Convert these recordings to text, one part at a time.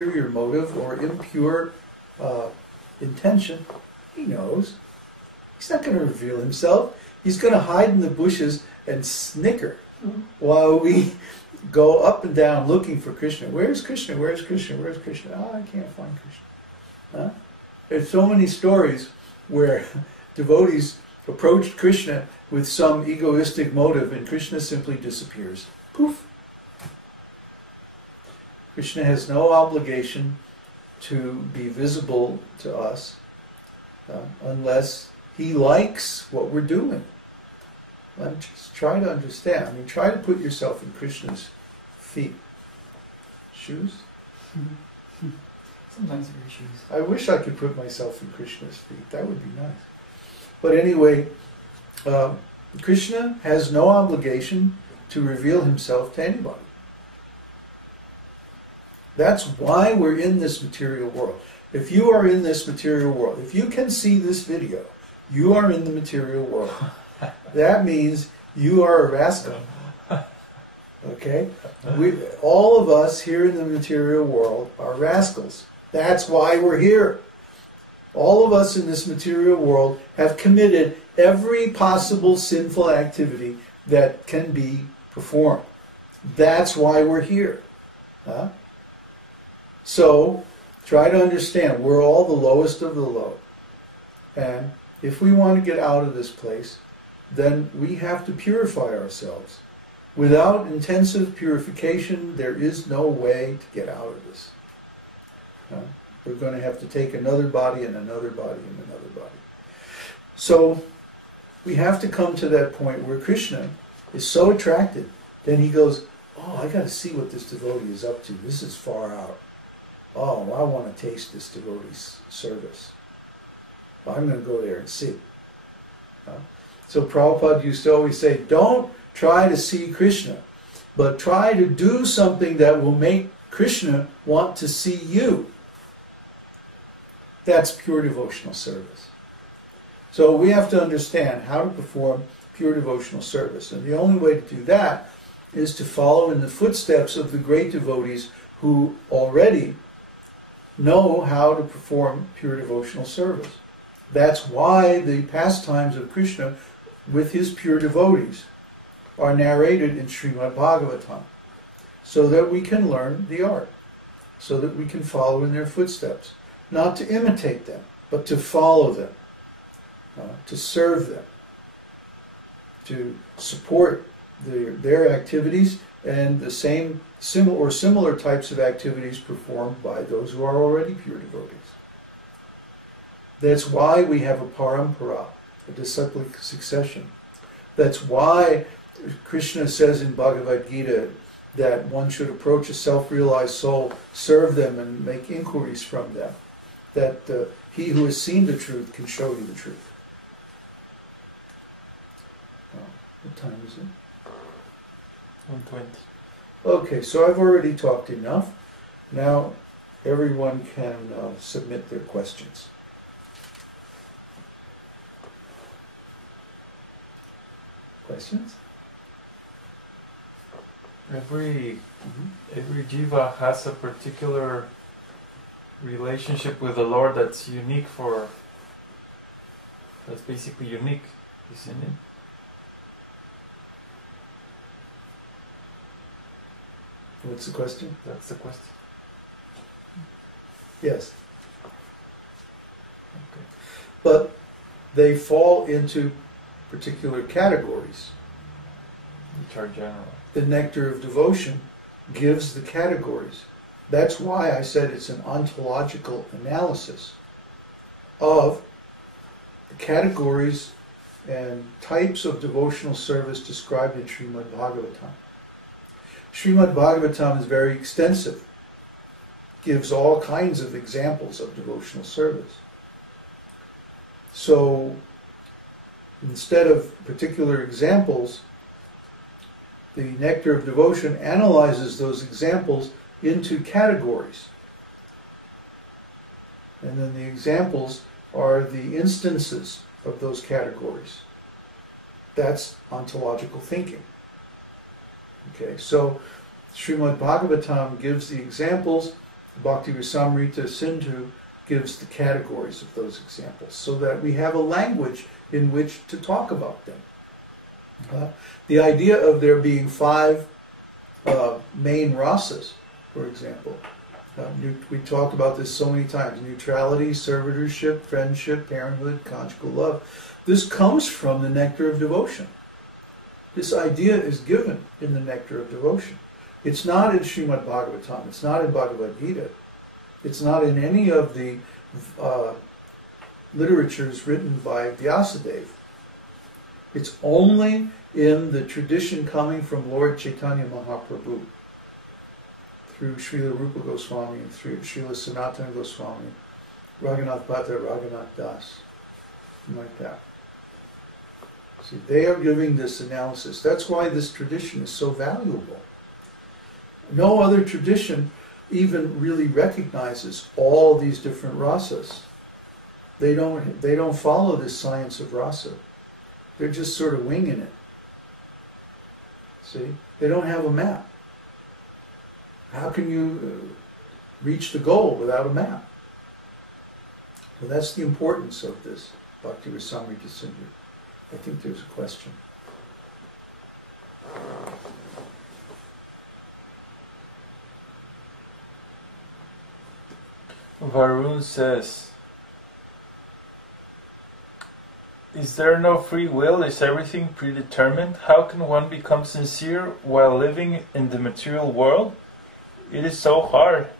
ulterior motive or impure intention, he knows. He's not going to reveal himself. He's going to hide in the bushes and snicker while we go up and down looking for Krishna. Where's Krishna? Where's Krishna? Where's Krishna? Oh, I can't find Krishna. Huh? There's so many stories where devotees approached Krishna with some egoistic motive and Krishna simply disappears. Poof. Krishna has no obligation to be visible to us unless he likes what we're doing. Just try to understand. I mean, try to put yourself in Krishna's feet. Shoes? Sometimes very shoes. I wish I could put myself in Krishna's feet. That would be nice. But anyway, Krishna has no obligation to reveal himself to anybody. That's why we're in this material world. If you are in this material world, if you can see this video, you are in the material world. That means you are a rascal. Okay? All of us here in the material world are rascals. That's why we're here. All of us in this material world have committed every possible sinful activity that can be performed. That's why we're here. Huh? So, try to understand, we're all the lowest of the low. And if we want to get out of this place, then we have to purify ourselves. Without intensive purification, there is no way to get out of this. We're going to have to take another body and another body and another body. So, we have to come to that point where Krishna is so attracted, then he goes, oh, I got to see what this devotee is up to. This is far out. Oh, I want to taste this devotee's service. I'm going to go there and see. So Prabhupada used to always say, don't try to see Krishna, but try to do something that will make Krishna want to see you. That's pure devotional service. So we have to understand how to perform pure devotional service. And the only way to do that is to follow in the footsteps of the great devotees who already know how to perform pure devotional service. That's why the pastimes of Krishna with his pure devotees are narrated in Śrīmad-Bhāgavatam, so that we can learn the art, so that we can follow in their footsteps. Not to imitate them, but to follow them, to serve them, to support their activities and the same similar types of activities performed by those who are already pure devotees. That's why we have a parampara, a disciplic succession. That's why Krishna says in Bhagavad-gītā that one should approach a self-realized soul, serve them and make inquiries from them. That he who has seen the truth can show you the truth. What time is it? 1:20. Okay, so I've already talked enough. Now everyone can submit their questions. Questions? Every jiva has a particular relationship with the Lord that's unique that's basically unique, isn't it? What's the question? That's the question. Yes. Okay. But they fall into particular categories. Which are general. The nectar of devotion gives the categories. That's why I said it's an ontological analysis of the categories and types of devotional service described in Śrīmad-Bhāgavatam. Śrīmad-Bhāgavatam is very extensive, gives all kinds of examples of devotional service. So, instead of particular examples, the nectar of devotion analyzes those examples into categories. And then the examples are the instances of those categories. That's ontological thinking. Okay, so Śrīmad-Bhāgavatam gives the examples Bhakti Rasamrita Sindhu gives the categories of those examples so that we have a language in which to talk about them. The idea of there being 5 main rasas, for example, we talked about this so many times: neutrality, servitorship, friendship, parenthood, conjugal love. This comes from the nectar of devotion. This idea is given in the nectar of devotion. It's not in Śrīmad-Bhāgavatam. It's not in Bhagavad-gītā. It's not in any of the literatures written by Vyasadeva. It's only in the tradition coming from Lord Chaitanya Mahaprabhu, through Śrīla Rupa Goswami, and through Śrīla Sanatana Goswami, Raghunath Bhatta, Raghunath Das, like that. See, they are giving this analysis. That's why this tradition is so valuable. No other tradition even really recognizes all these different rasas. They don't follow this science of rasa. They're just sort of winging it. See? They don't have a map. How can you reach the goal without a map? Well, that's the importance of this Bhakti Rasamrita Sindhu. I think there's a question. Varun says, is there no free will? Is everything predetermined? How can one become sincere while living in the material world? It is so hard.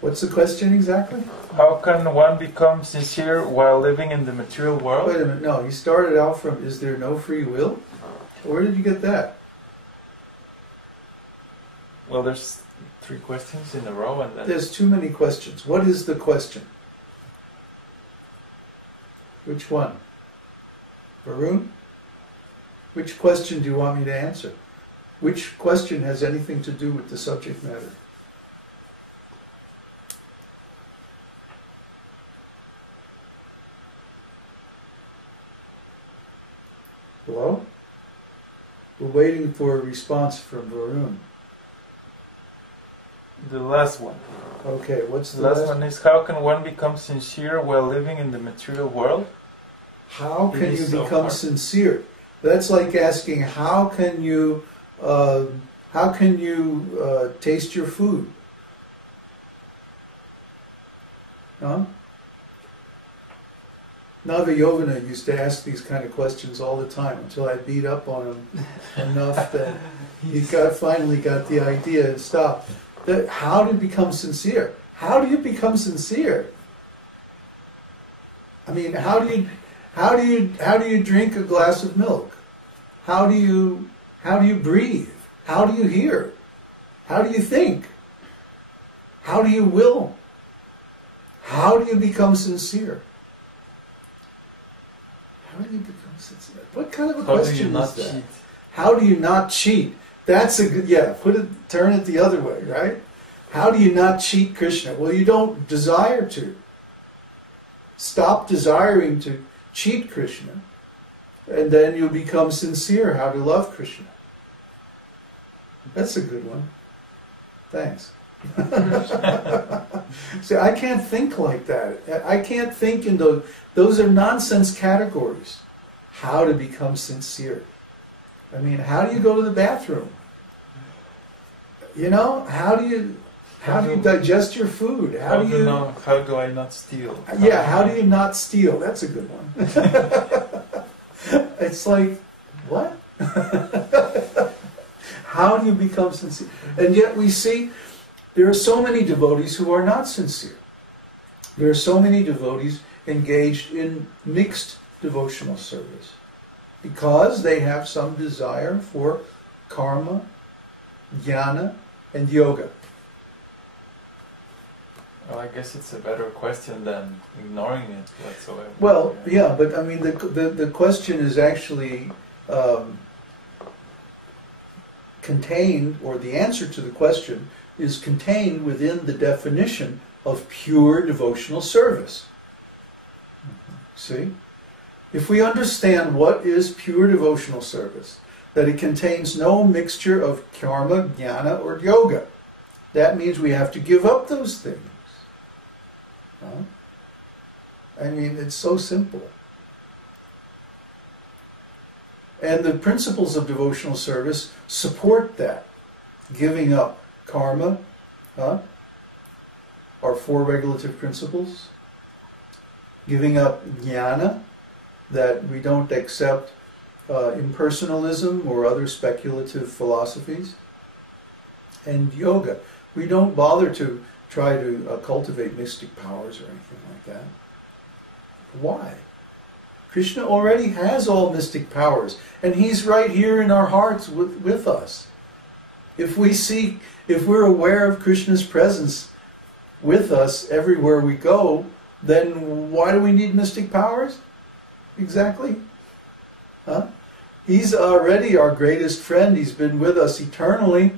What's the question exactly? How can one become sincere while living in the material world? Wait a minute, no, he started out from, is there no free will? Where did you get that? Well, there's 3 questions in a row, and then There's too many questions. What is the question? Which one? Varun? Which question do you want me to answer? Which question has anything to do with the subject matter? Hello? We're waiting for a response from Varun. the last one. Okay, what's The last one is, how can one become sincere while living in the material world? How can It you is so become hard. sincere? That's like asking, how can you taste your food? Huh? Nava used to ask these kind of questions all the time until I beat up on him enough that he finally got the idea and stopped. How to become sincere? How do you become sincere? I mean, how do you drink a glass of milk? How do you breathe? How do you hear? How do you think? How do you will? How do you become sincere? How do you become sincere? What kind of a question is that? Cheat? How do you not cheat? That's a good, turn it the other way, right? How do you not cheat Krishna? Well, you don't desire to. Stop desiring to cheat Krishna, and then you'll become sincere how to love Krishna. That's a good one. Thanks. See, I can't think like that. I can't think in those. Those are nonsense categories. How to become sincere. I mean, how do you go to the bathroom? You know, how do you digest your food? How do I not steal? Yeah, how do you not steal? That's a good one. It's like, what? How do you become sincere? And yet we see there are so many devotees who are not sincere. There are so many devotees engaged in mixed devotional service because they have some desire for karma, jnana, and yoga. Well, I guess it's a better question than ignoring it whatsoever. Well, yeah, but I mean, the question is actually contained, or the answer to the question is contained within the definition of pure devotional service. See? If we understand what is pure devotional service, that it contains no mixture of karma, jnana, or yoga, that means we have to give up those things. Huh? I mean, it's so simple. And the principles of devotional service support that. Giving up karma, our 4 regulative principles. Giving up jnana, that we don't accept impersonalism or other speculative philosophies. And yoga, we don't bother to try to cultivate mystic powers or anything like that. Why? Krishna already has all mystic powers, and He's right here in our hearts with us. If we're aware of Krishna's presence with us everywhere we go, then why do we need mystic powers? Exactly. He's already our greatest friend. He's been with us eternally.